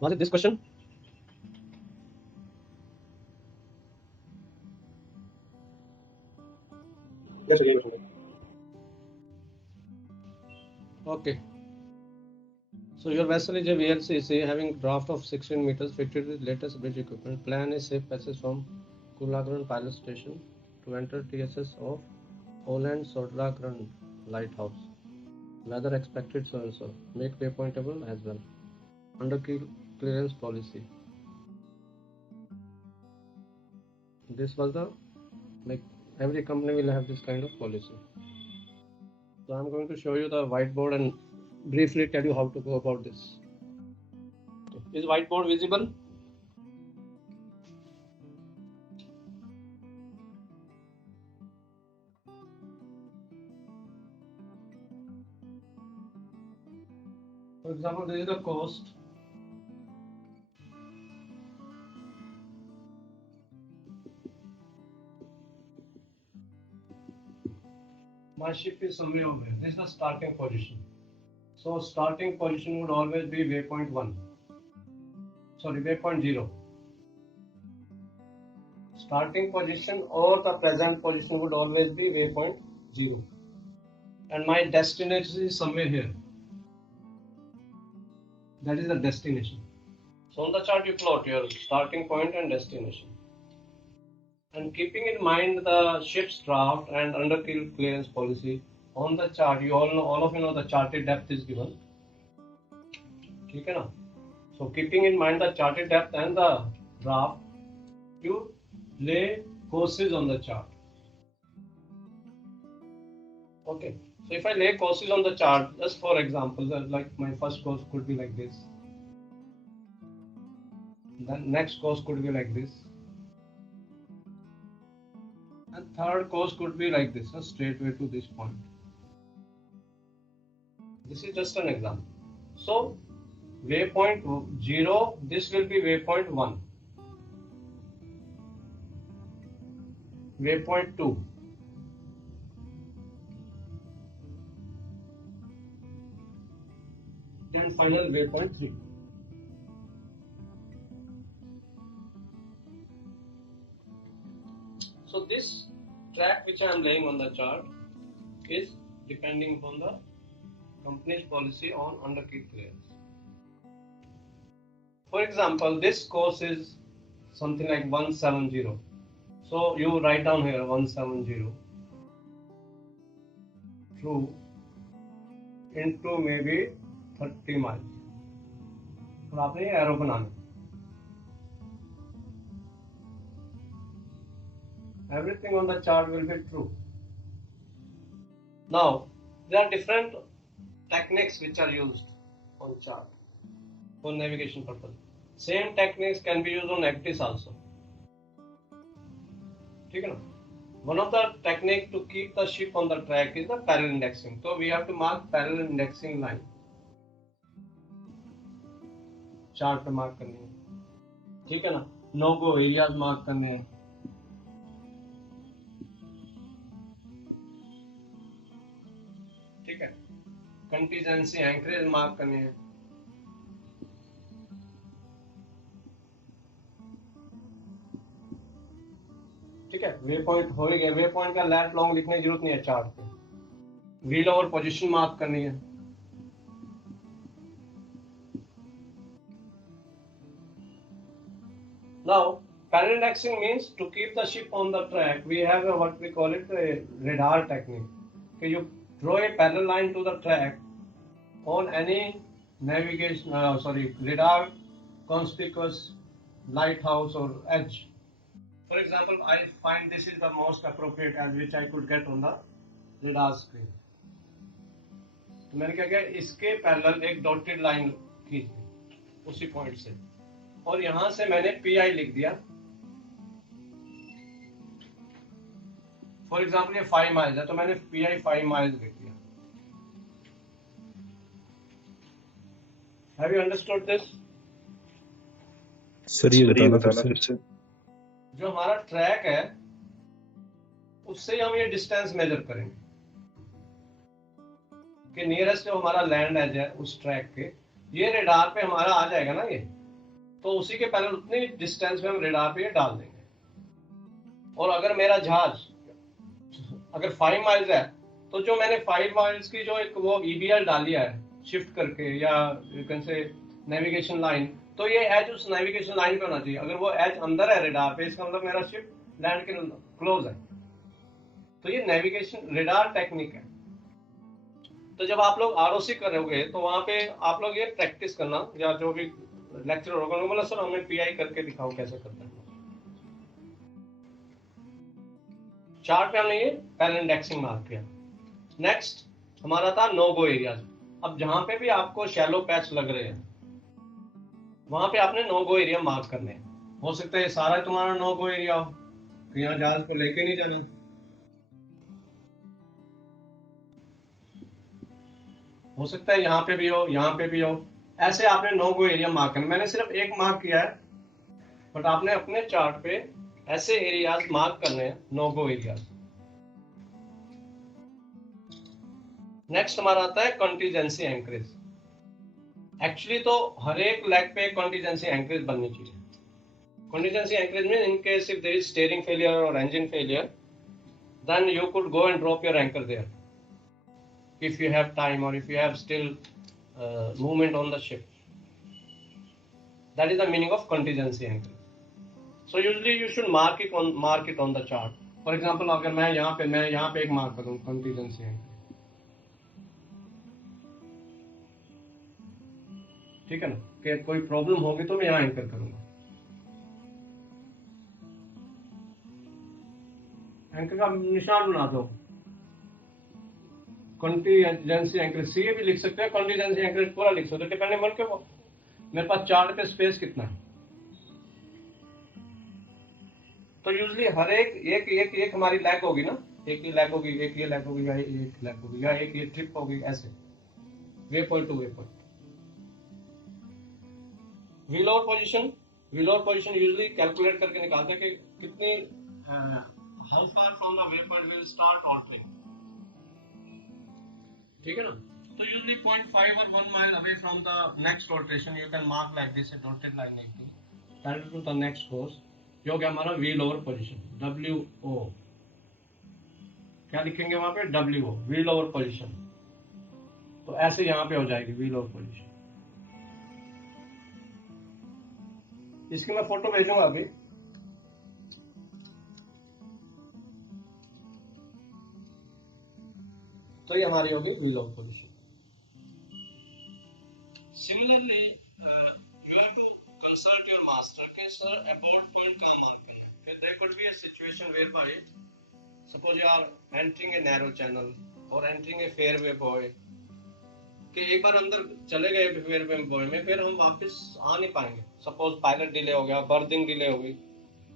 Was it this question? Yes, again. Okay. So your vessel is a VLCC having draft of 16 meters fitted with latest bridge equipment. Plan a safe passage from Kulagran Pilot Station to enter TSS of Holland Sodlagran Lighthouse. Weather expected so and so. Make waypointable as well. Under clearance policy. This was the, like, every company will have this kind of policy. So I'm going to show you the whiteboard and briefly tell you how to go about this. Is whiteboard visible? For example, this is the coast. My ship is somewhere over here. This is the starting position. So starting position would always be waypoint 1. Sorry, waypoint 0. Starting position or the present position would always be waypoint 0. And my destination is somewhere here. That is the destination. So on the chart you plot your starting point and destination. And keeping in mind the ship's draft and under clearance policy, on the chart you all of you know the charted depth is given. ठीक है ना? So keeping in mind the charted depth and the draft, you lay courses on the chart. Okay. So if I lay courses on the chart, just for example, like my first course could be like this. The next course could be like this. And third course could be like this, a straight way to this point. This is just an example. So waypoint 0, this will be waypoint 1. Waypoint 2. And final waypoint 3. So this track which I am laying on the chart is depending upon the company's policy on underkeel clearance. For example, this course is something like 170. So you write down here 170 through into maybe 30 miles. और आपने ये arrow banana. Everything on the chart will be true. Now there are different techniques which are used on chart for navigation purpose. Same techniques can be used on ACTIS also. ठीक है ना? One of the technique to keep the ship on the track is the parallel indexing. So we have to mark parallel indexing line. Chart पे mark करनी है, ठीक है ना? No गो areas mark करनी है, ठीक है? कंटीजेंसी एंकरेज मार्क करनी है, ठीक है? वे पॉइंट हो गया. वे पॉइंट का लेट लॉन्ग लिखने की जरूरत नहीं है चार्ट पे. व्हील ओवर पोजीशन मार्क करनी है. Now, parallel indexing means to keep the ship on the track, we have what we call it a radar technique. Okay, you draw a parallel line to the track on any navigation, radar conspicuous lighthouse or edge. For example, I find this is the most appropriate edge which I could get on the radar screen. तो मैंने क्या किया, इसके parallel एक dotted line खींच दी उसी point से, और यहां से मैंने PI लिख दिया. फॉर एग्जाम्पल ये 5 माइल्स है तो मैंने PI 5 माइल्स लिख दिया. Have you understood this? Sir ये बताना फिर से. जो हमारा ट्रैक है उससे हम ये डिस्टेंस मेजर करेंगे कि नियरेस्ट जो हमारा लैंड एज है उस ट्रैक के, ये रेडार पे हमारा आ जाएगा ना. ये तो उसी के पहले उतनी डिस्टेंस में हम रेडार पे ये डाल देंगे। और अगर मेरा जहाज अगर 5 माइल्स है, तो जो मैंने 5 माइल्स की जो एक वो ईबीएल डाली है शिफ्ट करके, या you can say navigation line, तो ये एज उस नेविगेशन लाइन पे होना चाहिए। अगर वो एज अंदर है रेडार पे, इसका मतलब मेरा शिप लैंड के क्लोज है। तो ये नेविगेशन रेडार टेक्निक है। तो जब आप लोग आरओसी करोगे तो वहां पे आप लोग ये प्रैक्टिस करना, या जो भी लेक्चर होगा बोला सर हमें पीआई करके दिखाओ कैसे करते हैं। चार्ट पे हमने ये पैरेलल इंडेक्सिंग मार्क किया। नेक्स्ट हमारा था नो गो एरियाज। अब जहां पे भी आपको शैलो पैच लग रहे हैं वहां पे आपने नो गो एरिया मार्क करने हैं। हो सकता है सारा तुम्हारा नो गो एरिया हो, तो यहाँ जहाज को लेके नहीं जाना। हो सकता है यहाँ पे भी हो, यहाँ पे भी हो। ऐसे आपने नो गो एरिया मार्क करना। मैंने सिर्फ एक मार्क किया है, बट आपने अपने चार्ट पे ऐसे एरियाज मार्क करने हैं, नो गो एरियाज। नेक्स्ट हमारा आता है कॉन्टीजेंसी एंकरेज। एक्चुअली तो हर एक लेग पे कॉन्टीजेंसी एंकरेज बननी चाहिए। Contingency anchorage means in case if there is steering failure or engine failure, then you could go and drop your anchor there if you have time or if you have still movement on the ship. That is the meaning of contingency anchorage. So usually you should mark it on the chart. For example, अगर मैं यहाँ पे एक mark करूँ contingency anchorage, ठीक है ना, कि कोई प्रॉब्लम होगी तो मैं यहाँ एंकर करूंगा। एंकर का निशान बना दो, कॉन्टीजेंसी एंकरेज सी भी लिख सकते हैं, कॉन्टीजेंसी एंकरेज पूरा लिख सकते हैं, डिपेंडिंग ऑन के मेरे पास चार्ट पे स्पेस कितना है। तो यूजली हर एक हमारी लैग होगी ना, एक ही लैग होगी, एक ये लैग होगी, या एक लैग होगी, या एक ये ट्रिप होगी, ऐसे way point two way point. Wheel और पोजीशन यूजली कैलकुलेट करके निकालते हैं कि कितनी how far from the way point will start altering, ठीक है ना। तो usually 0.5 or 1 mile away from the next rotation you can mark like this a dotted line like this, parallel to the next course, जो हो गया हमारा wheel over position, WO। क्या लिखेंगे वहां पे? WO, wheel over position. तो ऐसे यहाँ पे हो जाएगी व्हील ओवर पोजीशन। इसकी मैं फोटो भेजूंगा अभी। तो ये हमारी होगी wheel over position. Similarly you have to consult your master कि sir abort point कहाँ मार्क करना है। There could be a situation whereby suppose you are entering a narrow channel or entering a fairway buoy, कि एक बार अंदर चले गए fairway बुओय में, फिर हम वापस आ नहीं पाएंगे। सपोज पायलट डिले हो गया, बर्थिंग डिले हो गई,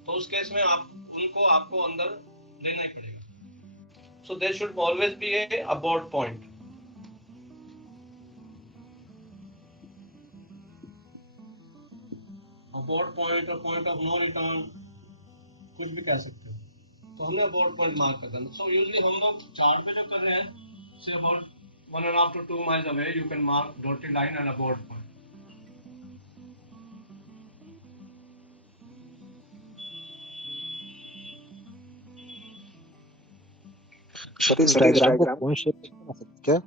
तो उस केस में आपको अंदर लेना ही पड़ेगा। So there should always be a abort point. Abort point और पॉइंट ऑफ नो रिटर्न कुछ भी कह सकते हो। तो हमने अबॉर्ड पॉइंट मार्क कर देना। सो यूजली हम लोग चार्ट पे जो कर रहे हैं, say about 1.5 to 2 miles away you can mark dotted line and abort point. Sir इस डायग्राम को कौन शेप में बना सकते क्या?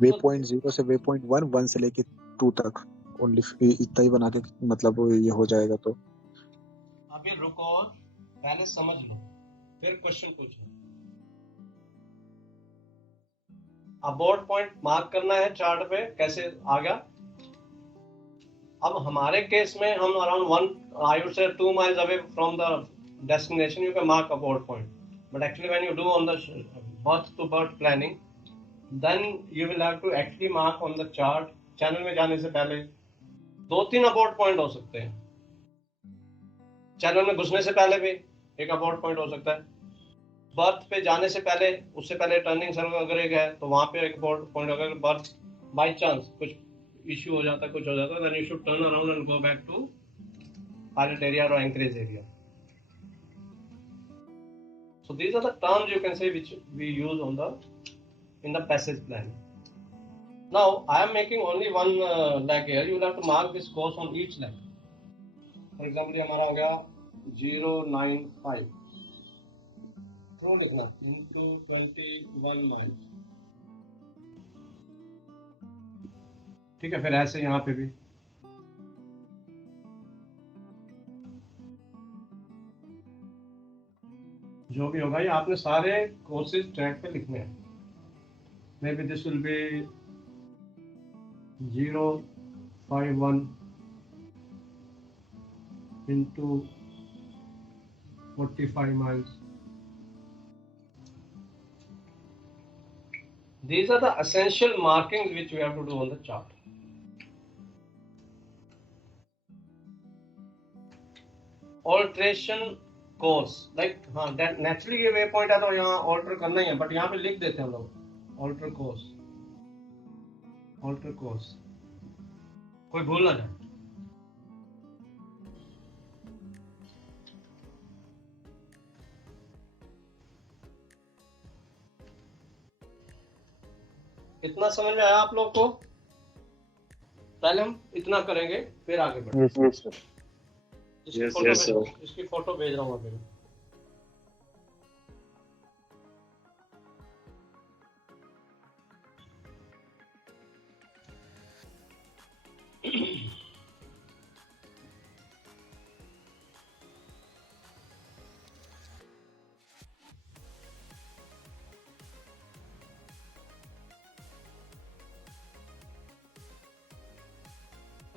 वे पॉइंट 0 से वे पॉइंट 1 से लेके 2 तक ओनली इतना ही बना के मतलब ये हो जाएगा। तो अभी रुको, पहले समझ लो फिर क्वेश्चन पूछो। अबॉर्ड पॉइंट मार्क करना है चार्ट पे, कैसे आ गया। अब हमारे केस में हम around 1 I would say 2 miles away from the destination you can mark abort point, but actually when you do on the berth to berth planning, then you will have to actually mark on the chart। Channel में जाने से पहले 2-3 अबॉर्ड point हो सकते हैं। Channel में घुसने से पहले भी एक अबॉर्ड पॉइंट हो सकता है, बर्थ पे जाने से पहले, उससे पहले टर्निंग सर्कल अगर एक है तो वहां पे एक अबॉर्ड पॉइंट। अगर बर्थ बाई चांस कुछ इश्यू हो जाता है, कुछ हो जाता है, then you should turn around and go back to pilot area or anchorage area. So these are the terms you can say which we use in the passage planning. Now I am making only one leg here. You will have to mark this course on each leg. For example, ये हमारा हो गया 095 तो लिखना into 21 miles. ठीक है, फिर ऐसे यहाँ पे भी जो भी होगा ये आपने सारे कोर्सेज ट्रैक पे लिखने हैं. May be this will be 051 into 45 miles. These are the essential markings which we have to do on the chart. Alteration course, like हाँ naturally ये वे पॉइंट है तो यहाँ alter करना ही है, but यहाँ पे लिख देते हैं हम लोग alter course, alter course, कोई भूल ना जाए. इतना समझ में आया आप लोग को? पहले हम इतना करेंगे फिर आगे बढ़ेंगे. Yes sir. इसकी फोटो भेज रहा हूँ अभी.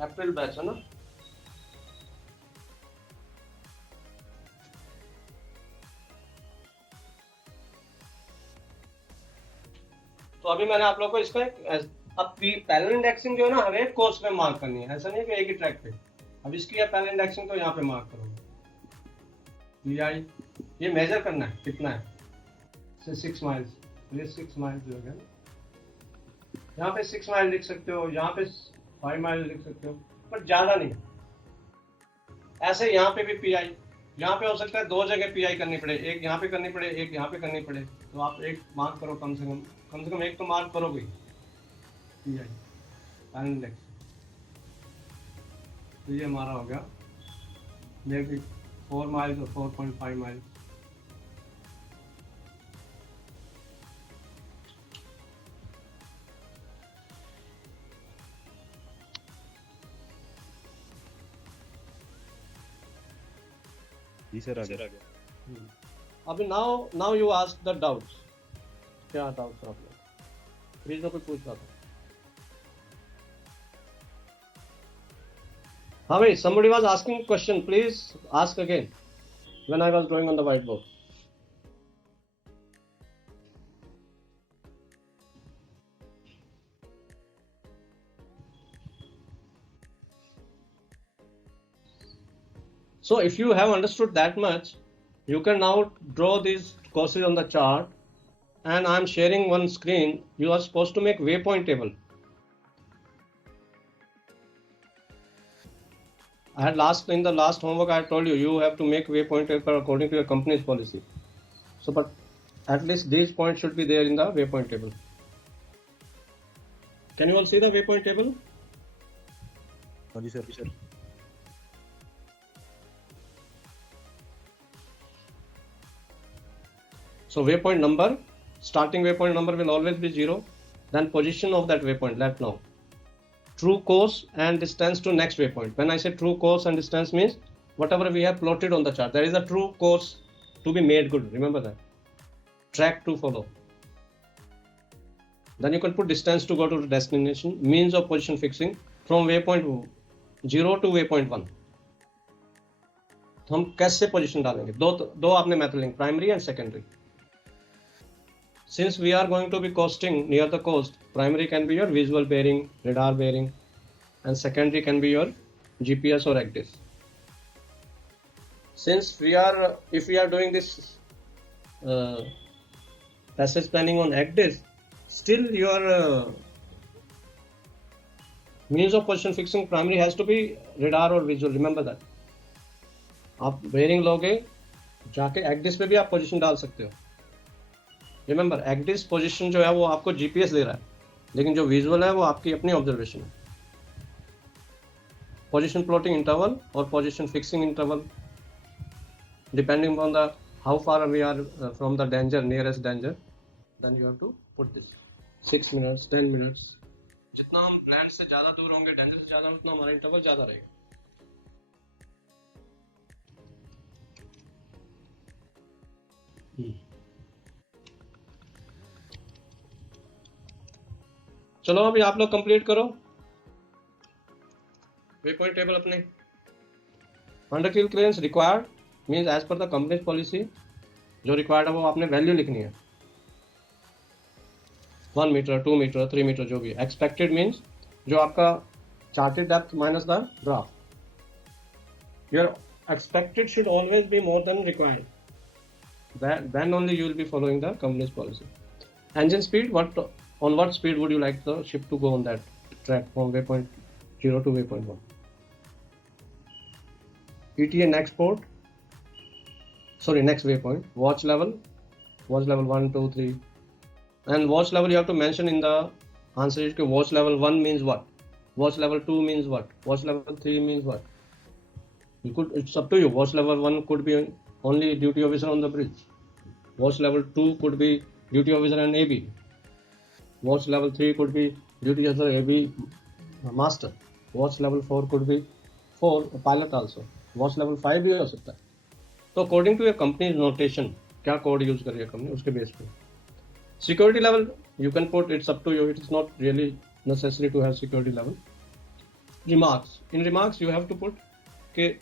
अप्रैल बैच है ना? तो अभी मैंने आप लोग को इसका अब पैरेलल इंडेक्सिंग जो है ना हर एक कोर्स में मार्क करनी है, ऐसा नहीं है कि एक ही ट्रैक पे. अब इसकी है पैरेलल इंडेक्सिंग तो यहाँ पे मार्क करोगे. पीआई ये मेजर करना है कितना है, से 6 माइल्स, ये 6 माइल्स हो गया ना. यहाँ पे 6 माइल लिख सकते हो, यहाँ पे 5 माइल लिख सकते हो, पर ज्यादा नहीं. ऐसे यहाँ पे भी पीआई, यहाँ पे हो सकता है 2 जगह पीआई करनी पड़े, एक यहाँ पे करनी पड़े, एक यहाँ पे करनी पड़े. तो आप एक मार्क करो, कम से कम एक तो मार्क करोगे पीआई पैरेलल इंडेक्स. तो ये हमारा हो गया मे बी 4 माइल्स और 4.5 माइल्स. जी सर आ गया. अभी now you ask the doubts. क्या डाउट्स आप लोग? प्लीज कोई पूछ रहा था. हाँ भाई, somebody was asking question, please ask again when I was drawing on the whiteboard. So if you have understood that much, you can now draw these courses on the chart, and I am sharing one screen. You are supposed to make waypoint table. In the last homework I told you have to make waypoint table according to your company's policy. So but at least these points should be there in the waypoint table. Can you all see the waypoint table? जी sir. So waypoint number, starting waypoint number will always be 0. Then position of that waypoint, let know. True course and distance to next waypoint. When I say true course and distance means whatever we have plotted on the chart, there is a true course to be made good. Remember that. Track to follow. Then you can put distance to go to the destination, means of position fixing from waypoint 0 to waypoint 1. तो हम कैसे position डालेंगे? दो आपने method लेंगे, primary and secondary. Since we are going to be coasting near the coast, primary can be your visual bearing, radar bearing, and secondary can be your GPS or ACDIS. Since if we are doing this passage planning on ACDIS, still your means of position fixing primary has to be radar or visual. Remember that. आप bearing लोगे, जाके ACDIS पे भी आप position डाल सकते हो. Remember, ACDIS position जो है वो आपको GPS दे रहा है, लेकिन जो विजुअल है वो आपकी अपनी ऑब्जर्वेशन है। पोजीशन प्लॉटिंग इंटरवल और position fixing interval, depending on the how far we are from the danger, nearest danger, then you have to put this 6 minutes 10 minutes. जितना हम लैंड से ज़्यादा दूर होंगे, डेंजर से ज़्यादा, उतना हमारा इंटरवल ज़्यादा रहेगा। चलो अभी आप लोग कंप्लीट करो वे पॉइंट टेबल अपने। Under keel clearance required means as per the company policy, जो रिक्वायर्ड है वो आपने वैल्यू लिखनी है, 1 मीटर 2 मीटर 3 मीटर जो भी। एक्सपेक्टेड मीन्स जो आपका chartered depth minus the draft, your expected should always be more than required, then only you will be following the company's policy. Engine speed, on what speed would you like the ship to go on that track from waypoint 0 to waypoint 1? ETA next port, sorry, next waypoint. Watch level 1 2 3, and watch level you have to mention in the answer sheet. Watch level 1 means what, watch level 2 means what, watch level 3 means what. You could, it's up to you. Watch level 1 could be only duty officer on the bridge. Watch level 2 could be duty officer and AB. Watch level 3 could be duty officer AB master. Watch level 4 could be 4 pilot also. Watch level 5 भी हो सकता है। तो according to your company notation, क्या code use कर रही है company, उसके बेस पे। Security level you can put, it's up to you, it is not really necessary to have security level. Remarks, in remarks you have to put के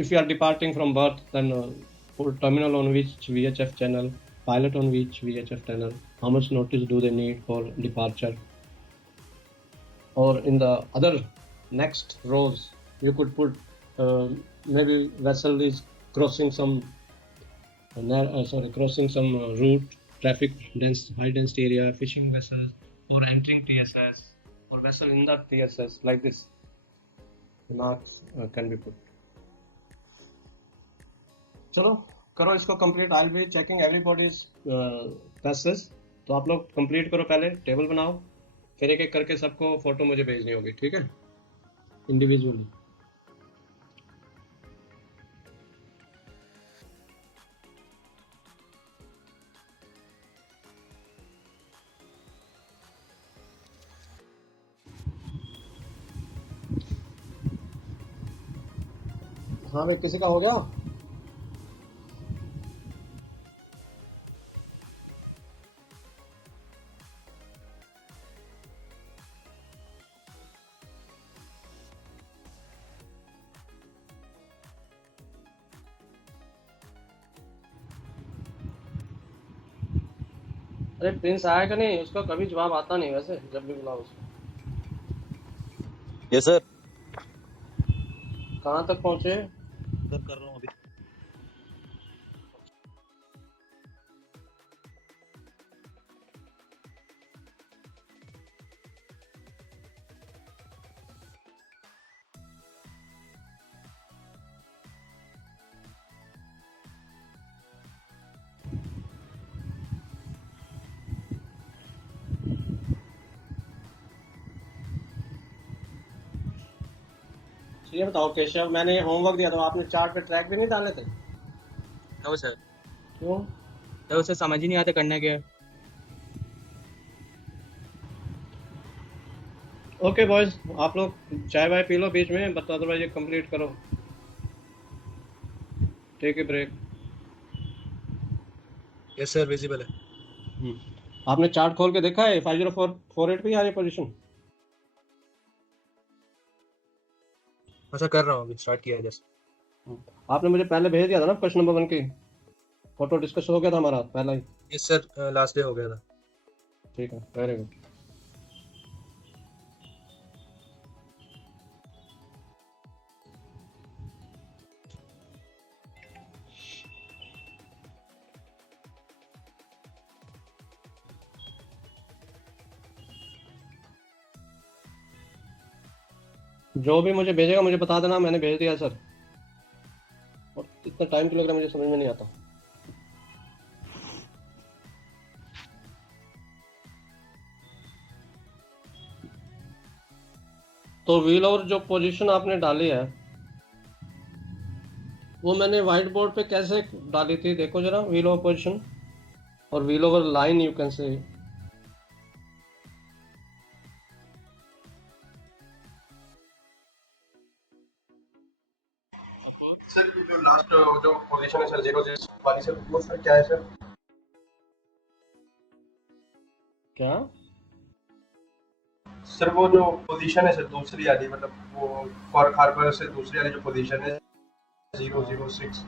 if you are departing from berth, then for terminal on which VHF channel, pilot on which VHF channel, how much notice do they need for departure. Or in the other next rows you could put maybe vessel is crossing some crossing some route, traffic dense, high density area, fishing vessels, or entering TSS, or vessel in the TSS, like this remarks can be put. चलो करो इसको complete, I will be checking everybody's passage. तो आप लोग complete करो, पहले table बनाओ, फिर एक एक करके सबको फोटो मुझे भेजनी होगी, ठीक है, इंडिविजुअली। हाँ भाई, किसी का हो गया? अरे प्रिंस आया कि नहीं? उसका कभी जवाब आता नहीं वैसे, जब भी बुलाओ उसको। Yes sir. कहाँ तक पहुँचे? सर कर रहा हूँ अभी। ये बताओ केशव, मैंने होमवर्क दिया था, आपने चार्ट पे ट्रैक भी नहीं डाले थे? No sir. क्यों? तो उसे समझ ही नहीं आता करना क्या है। ओके बॉयज, आप लोग चाय वाय पी लो बीच में, बट अदरवाइज ये कंप्लीट करो, take a break. Yes sir, visible है। आपने चार्ट खोल के देखा है 50448 पे आ रही पोजीशन? अच्छा कर रहा हूँ, अभी स्टार्ट किया है जस्ट। आपने मुझे पहले भेज दिया था ना क्वेश्चन नंबर 1 की फोटो, डिस्कस हो गया था हमारा पहला ही। यस सर, लास्ट डे हो गया था। ठीक है, वेरी गुड। जो भी मुझे भेजेगा मुझे बता देना, मैंने भेज दिया सर। और इतना टाइम क्यों लग रहा है मुझे समझ में नहीं आता। तो व्हील ओवर जो पोजीशन आपने डाली है वो मैंने व्हाइट बोर्ड पे कैसे डाली थी, देखो जरा व्हील ओवर पोजीशन और wheel over line you can say. Sir ये जो लास्ट जो पोजीशन है सर 0 वाली सर वो सर क्या है सर? क्या सर वो जो पोजीशन है सर दूसरी वाली, मतलब वो फॉर हार्बर से दूसरी वाली जो पोजीशन है 006।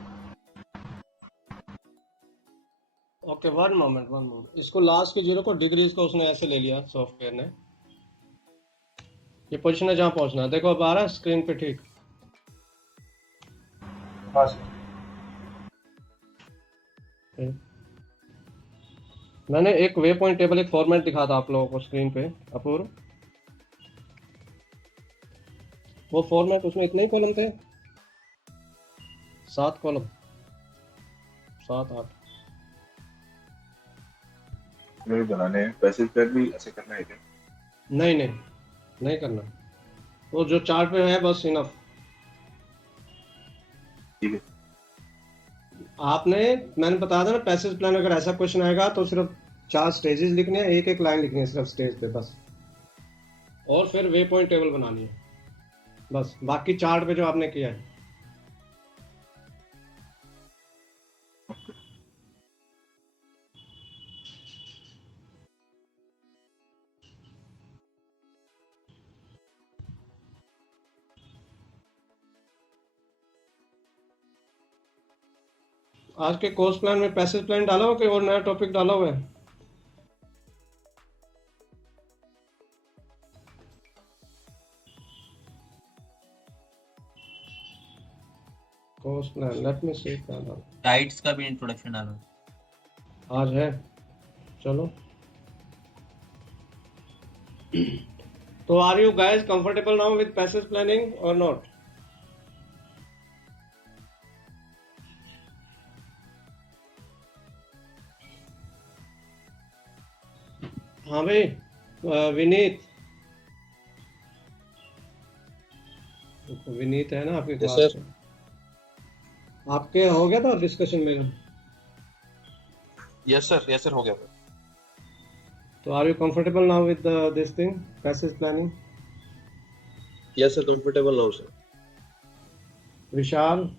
ओके, वन मोमेंट, इसको लास्ट के जीरो को डिग्रीज को उसने ऐसे ले लिया सॉफ्टवेयर ने। ये पोजीशन है जहाँ पहुंचना है, देखो अब आ रहा है स्क्रीन पे ठीक। हाँ सर। मैंने एक वे पॉइंट टेबल एक फॉर्मेट दिखा था आप लोगों को स्क्रीन पे अपूर्व, वो फॉर्मेट उसमें इतने ही कॉलम थे, 7 कॉलम, 7-8। नहीं बनाने हैं पैसेज प्लान भी ऐसे करना है क्या? नहीं करना, वो जो चार्ट पे है बस इनफ। ठीक है। मैंने बताया था ना पैसेज प्लान अगर ऐसा क्वेश्चन आएगा तो सिर्फ 4 स्टेजेस लिखने हैं, एक लाइन लिखनी है सिर्फ स्टेज पे बस, और फिर वे पॉइंट टेबल बनानी है बस, बाकी चार्ट पे जो आपने किया है। आज के कोर्स प्लान में पैसेज प्लान डाला हुआ, कोई और नया टॉपिक डाला हुआ है? कोर्स प्लान लेट मी सी, क्या डाला टाइट्स का भी इंट्रोडक्शन डालो। आज है, चलो। तो are you guys comfortable now with passage planning और नॉट? हाँ भाई, विनीत है ना आपके Yes, क्लास sir. में? आपके हो गया था डिस्कशन मेरा? यस सर हो गया सर। तो are you comfortable now with this thing passage planning? Yes sir comfortable now sir. Vishal?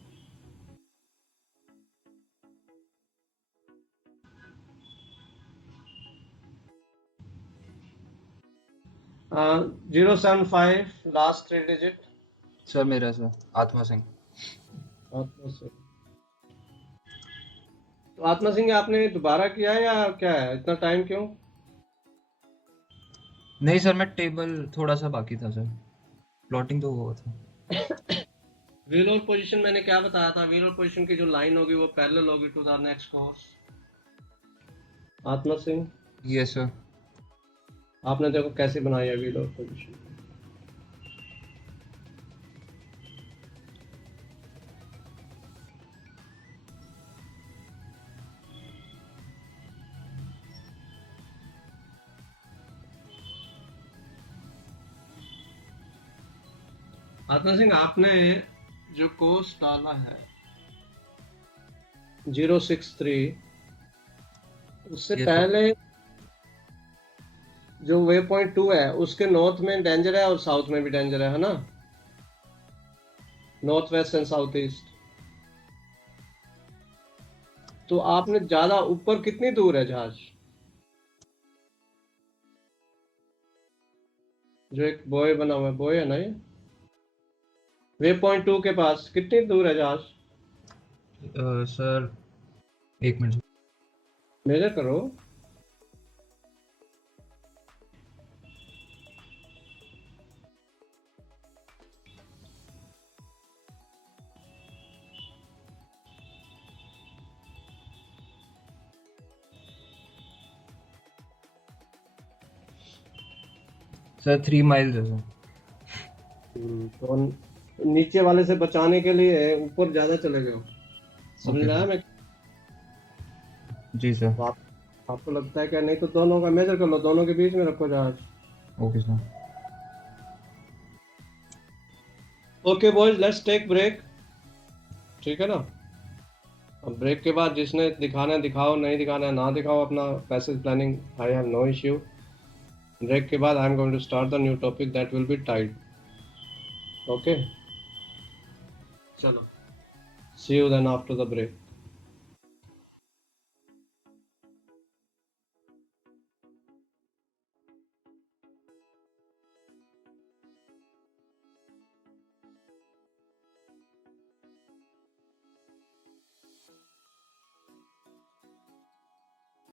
uh, 075 last 3 digit. Sir मेरा सर आत्मा सिंह। आत्मा सिंह, तो आत्मा सिंह आपने दोबारा किया है या क्या है, इतना टाइम क्यों? नहीं सर मैं टेबल थोड़ा सा बाकी था सर, प्लॉटिंग तो हुआ था। व्हील और पोजीशन मैंने क्या बताया था, व्हील और पोजीशन की जो लाइन होगी वो पैरेलल होगी टू द नेक्स्ट कोर्स। आत्मा सिंह यस सर। आपने देखो कैसे बनाई है व्हील और पोजीशन। आत्मा सिंह आपने जो कोर्स डाला है 063, उससे Yes, sir. पहले जो वे पॉइंट 2 है उसके नॉर्थ में डेंजर है और साउथ में भी डेंजर है ना, north west and south east. तो आपने ज्यादा ऊपर कितनी दूर है जहाज, जो एक बॉय बना हुआ है, बॉय है ना ये, वे पॉइंट 2 के पास कितनी दूर है जहाज? सर एक मिनट। मेजर करो। सर 3 माइल्स है सर। तो नीचे वाले से बचाने के लिए ऊपर ज्यादा चले गए हो, समझ रहा है मैं? जी सर। आपको लगता है क्या? नहीं तो दोनों का मेजर कर लो, दोनों के बीच में रखो जहाज। Okay sir. Okay boys, let's take break, ठीक है ना। अब ब्रेक के बाद जिसने दिखाना है दिखाओ, नहीं दिखाना है ना दिखाओ अपना passage planning, I have no issue. Break के बाद I am going to start the new topic that will be tied. Okay, चलो see you then after the break.